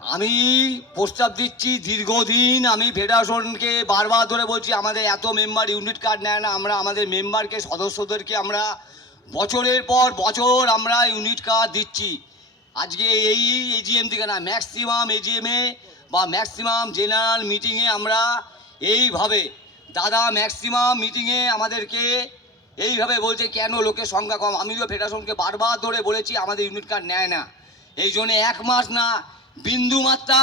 আমি প্রস্তাব দিচ্ছি, দীর্ঘদিন আমি ফেডারেশনকে বারবার ধরে বলছি আমাদের এত মেম্বার ইউনিট কার্ড নেয় না। আমরা আমাদের মেম্বারকে, সদস্যদেরকে আমরা বছরের পর বছর আমরা ইউনিট কার্ড দিচ্ছি। আজকে এই এজিএম থেকে না, ম্যাক্সিমাম এজিএমে বা ম্যাক্সিমাম জেনারেল মিটিংয়ে আমরা এইভাবে, দাদা ম্যাক্সিমাম মিটিংয়ে আমাদেরকে এইভাবে বলছে কেন লোকের সংখ্যা কম। আমিও ফেডারেশনকে বারবার ধরে বলেছি আমাদের ইউনিট কার্ড নেয় না। এই জন্যে 1 মাস না, বিন্দু মাত্রা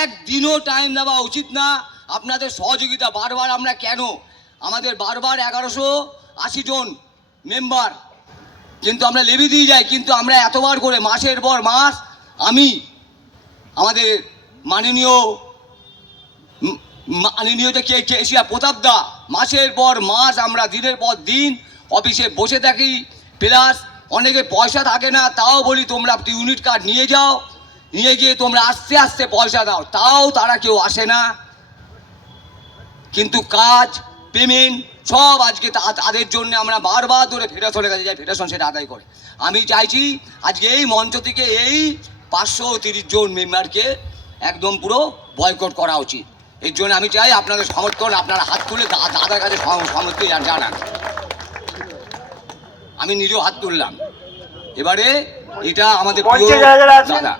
একদিনও টাইম দেওয়া উচিত না। আপনাদের সহযোগিতা বারবার আমরা কেন, আমাদের বারবার 1180 জন মেম্বার, কিন্তু আমরা লেবি দিয়ে যাই, কিন্তু আমরা এতবার করে মাসের পর মাস, আমি আমাদের মাননীয় যে কেসিয়া প্রতাপ দা, মাসের পর মাস আমরা দিনের পর দিন অফিসে বসে থাকি। প্লাস অনেকে পয়সা থাকে না, তাও বলি তোমরা ইউনিট কার্ড নিয়ে যাও, নিয়ে গিয়ে তোমরা আস্তে আস্তে পয়সা দাও, তাও তারা কেউ আসে না। কিন্তু কাজ, পেমেন্ট সব আজকে তাদের জন্য আমরা বারবার ধরে ফেডারেশনের কাছে যাই, ফেডারেশন সেটা আদায় করে। আমি চাইছি আজকে এই মঞ্চ থেকে এই 530 জন মেম্বারকে একদম পুরো বয়কট করা উচিত। এর জন্য আমি চাই আপনাদের সমর্থন, আপনারা হাত তুলে দাদার কাছে সমর্থন জানান। আমি নিজেও হাত তুললাম। এবারে এটা আমাদের দাদা